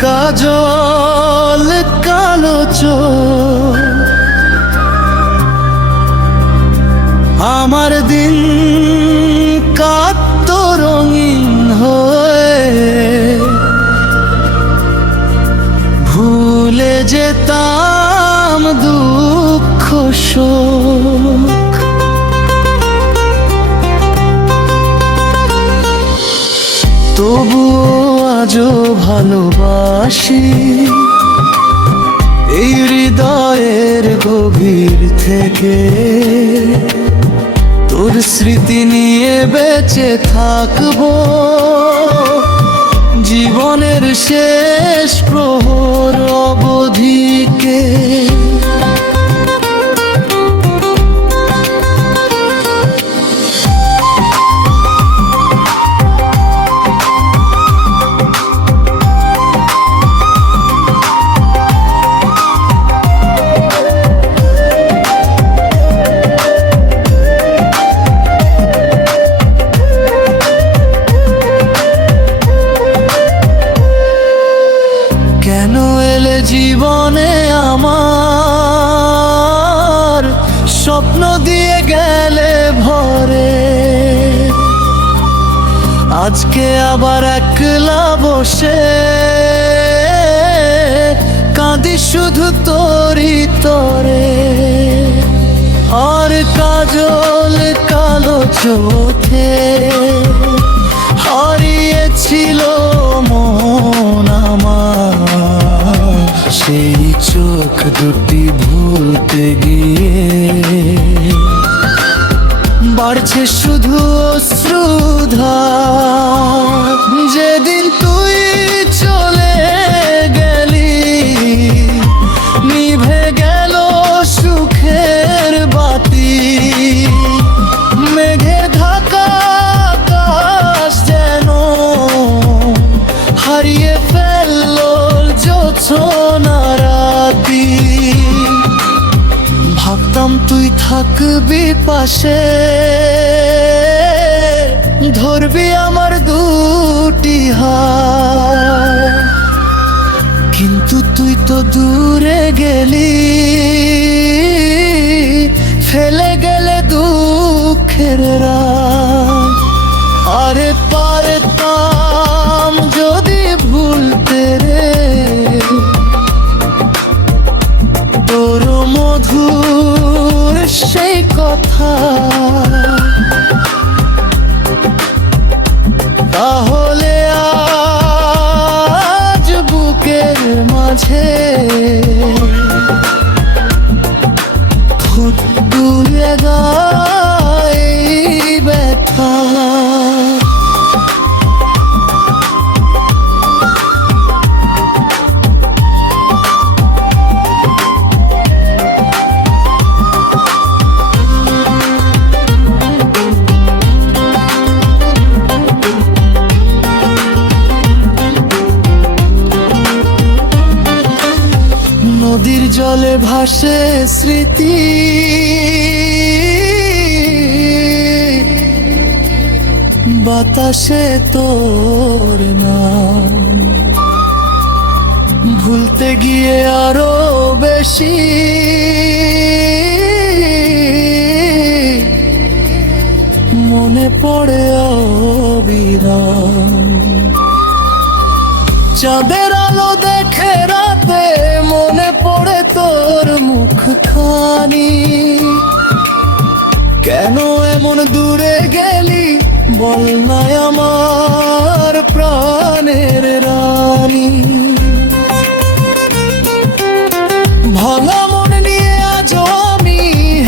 কাজল কালো চোখ আমার দিন কাঁদত রঙিন হয়ে ভুলে যেতাম দুঃখ শোক তবুও আজও ভালোবাসি এই হৃদয়ের গভীর থেকে তোর স্মৃতি নিয়ে বেঁচে থাকবো জীবনের শেষ প্রহর অবধিকে কেন এলে জীবনে আমার স্বপ্ন দিয়ে গেলে ভরে আজকে আবার একলা বসে কাঁদি শুধু তোরি তরে আর কাজল কালো চোখে হারিয়েছিল মন আমার সেই চোখ দুটি ভুলতে গিয়ে বাড়ছে শুধু অশ্রুধার যেদিন তুই চলে গেলি নিভে গেল সুখের বাতি মেঘে ঢাকা আকাশ যেন হারিয়ে ফেললো জোছনা রাতি ভাবতাম তুই থাকবি পাশে ধরবি আমার দুটি হাত কিন্তু তুই তো দূরে গেলি ফেলে গেলে দুঃখের রাত আরে পারতাম যদি ভুলতে রে তোর মধুর সেই কথা তাহলে আজ বুকের মাঝে দূরে গায় ব্যথা নদীর জলে ভাসে স্মৃতি বাতাসে তোর নাম ভুলতে গিয়ে আরো বেশি মনে পড়ে অবিরাম চাঁদের আলো দেখে রাতে মনে পড়ে তোর মুখখানি কেন এমন দূরে গেলি বল না আমার প্রাণের রানী ভাঙা মন নিয়ে আজ আমি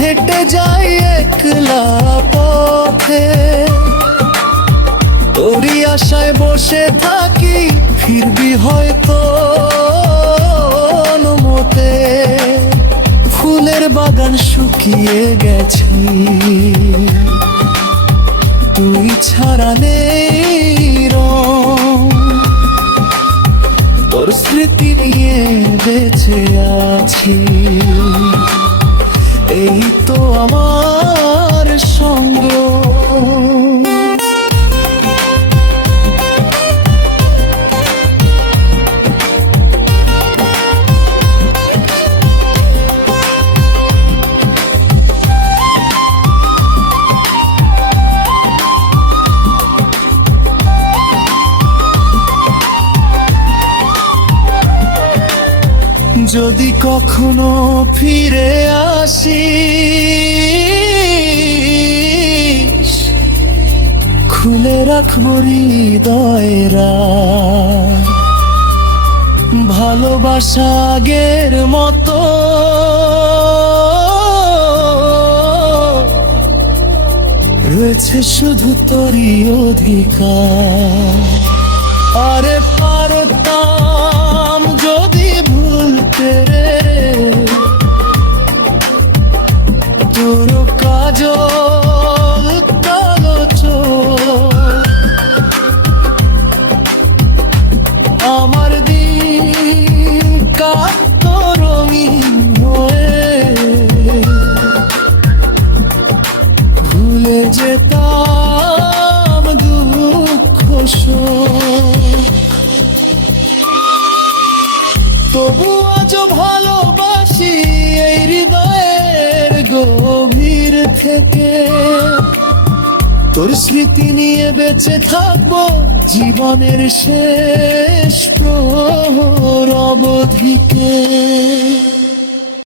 হেঁটে যাই একলা পথে তোরই আশায় বসে থাকি ফিরবি হয়তো মতে ফুলের বাগান শুকিয়ে গেছি তুই ছাড়া নেই রং তোর স্মৃতি নিয়ে বেঁচে আছি এই তো আমার সঙ্গ যদি কখনো ফিরে আসিস, খুলে রাখবো হৃদয়রা, ভালোবাসা আগের মতো রয়েছে শুধু তোরই অধিকার। আরে পারতাম যদি ভুলতে রে তোর কাজল কালো চোখ, আমার দিন কাঁদতো রঙিন হয়ে, ভুলে যেতাম দুঃখ শোক। তবু আজও ভালোবাসি এই হৃদয়ের গভীর থেকে, তোর স্মৃতি নিয়ে বেঁচে থাকবো জীবনের শেষ প্রহর অবধিকে।